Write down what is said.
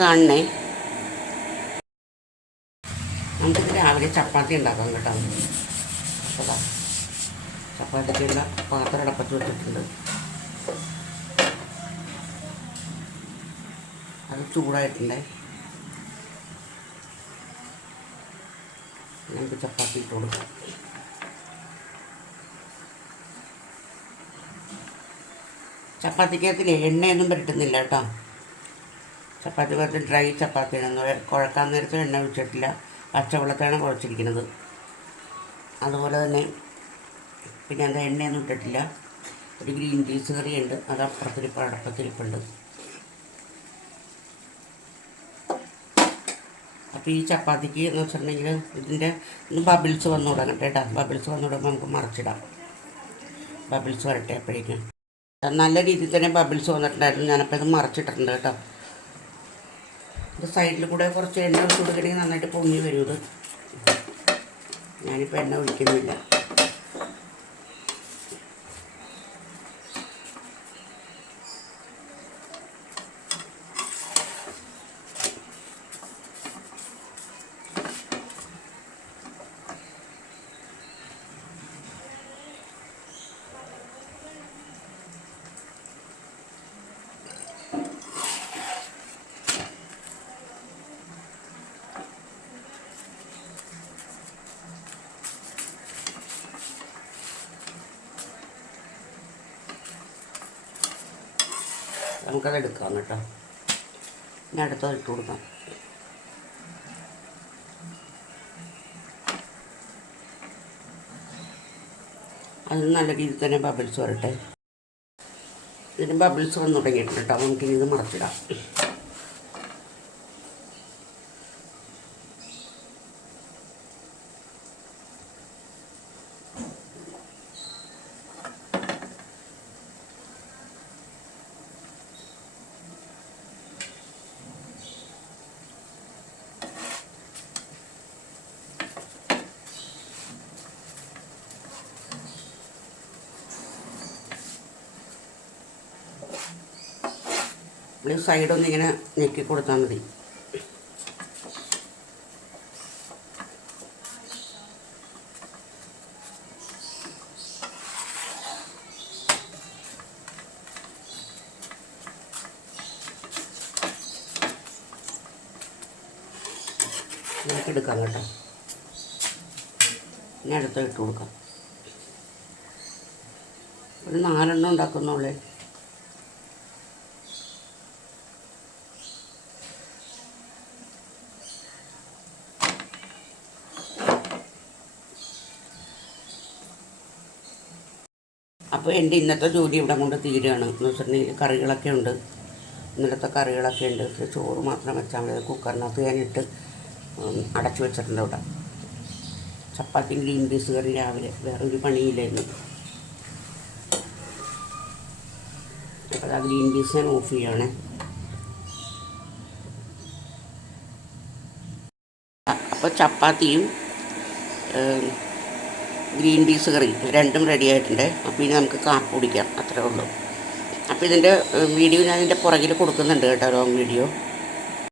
കാണണേ. നമുക്കിത് രാവിലെ ചപ്പാത്തി ഉണ്ടാക്കാം കേട്ടോ. അതാ ചപ്പാത്തിക്കുള്ള പാത്രം അടപ്പത്ത് വെച്ചിട്ടുണ്ട്. അത് ചൂടായിട്ടുണ്ടേ. നമുക്ക് ചപ്പാത്തി ഇട്ട് കൊടുക്കാം. ചപ്പാത്തിക്കകത്തിൽ എണ്ണയൊന്നും പുരട്ടുന്നില്ല കേട്ടോ. ചപ്പാത്തി പുറത്ത് ഡ്രൈ ചപ്പാത്തിയാണ്. കുഴക്കാൻ നേരത്ത് എണ്ണ ഒഴിച്ചിട്ടില്ല, പച്ചവെള്ളത്താണ് കുഴച്ചിരിക്കുന്നത്. അതുപോലെ തന്നെ പിന്നെ എന്താ എണ്ണയൊന്നും ഇട്ടിട്ടില്ല. ഒരു ഗ്രീൻ പീസ് കറിയുണ്ട്, അത് അടപ്പത്തിരിപ്പുണ്ട്. അപ്പോൾ ഈ ചപ്പാത്തിക്ക് എന്ന് വെച്ചിട്ടുണ്ടെങ്കിൽ ഇതിൻ്റെ ബബിൾസ് വന്നു തുടങ്ങട്ടെ കേട്ടോ. ബബിൾസ് വന്നു തുടങ്ങുമ്പോൾ നമുക്ക് മറിച്ചിടാം. ബബിൾസ് വരട്ടെ. അപ്പോഴേക്കും നല്ല രീതിയിൽ തന്നെ ബബിൾസ് വന്നിട്ടുണ്ടായിരുന്നു. ഞാനപ്പോൾ ഇത് മറിച്ചിട്ടിട്ടുണ്ട് കേട്ടോ. ഇത് സൈഡിൽ കൂടെ കുറച്ച് എണ്ണ ഒഴിച്ച് കൊടുക്കണമെങ്കിൽ നന്നായിട്ട് പൊങ്ങി വരും. ഇത് ഞാനിപ്പോൾ എണ്ണ ഒഴിക്കുന്നില്ല. നമുക്കത് എടുക്കാം കേട്ടോ. ഇനി അടുത്തത് ഇട്ട് കൊടുക്കാം. അത് നല്ല രീതിയിൽ തന്നെ ബബിൾസ് വരട്ടെ. ഇതിന് ബബിൾസ് വന്ന് തുടങ്ങിയിട്ടുണ്ട് കേട്ടോ. നമുക്കിനി ഇത് മറച്ചിടാം. സൈഡൊന്നും ഇങ്ങനെ ഞെക്കി കൊടുത്താൽ മതി. നമുക്ക് എടുക്കാം കേട്ടോ. ഇനി അടുത്ത് ഇട്ട് കൊടുക്കാം. ഒരു 4 ഉണ്ടാക്കുന്നുള്ളേ. അപ്പോൾ എൻ്റെ ഇന്നത്തെ ജോലി ഇവിടെ കൊണ്ട് തീരുകയാണ്. എന്ന് വെച്ചിട്ടുണ്ടെങ്കിൽ കറികളൊക്കെ ഉണ്ട്, ഇന്നലത്തെ കറികളൊക്കെ ഉണ്ട്. ചോറ് മാത്രം വെച്ചാൽ മതി. കുക്കറിനകത്ത് ഞാനിട്ട് അടച്ചു വെച്ചിട്ടുണ്ട് ഇവിടെ. ചപ്പാത്തിയും ഗ്രീൻ പീസ് കറി രാവിലെ, വേറൊരു പണിയില്ലായിരുന്നു. അപ്പോൾ ആ ഗ്രീൻ പീസ് ഞാൻ ഓഫ് ചെയ്യുകയാണേ. അപ്പോൾ ചപ്പാത്തിയും ഗ്രീൻ പീസ് കറി രണ്ടും റെഡി ആയിട്ടുണ്ട്. അപ്പോൾ ഇനി നമുക്ക് കാപ്പി കുടിക്കാം, അത്രേ ഉള്ളൂ. അപ്പോൾ ഇതിൻ്റെ വീഡിയോ ഞാൻ ഇതിൻ്റെ പുറകിൽ കൊടുക്കുന്നുണ്ട് കേട്ടോ, ലോങ് വീഡിയോ.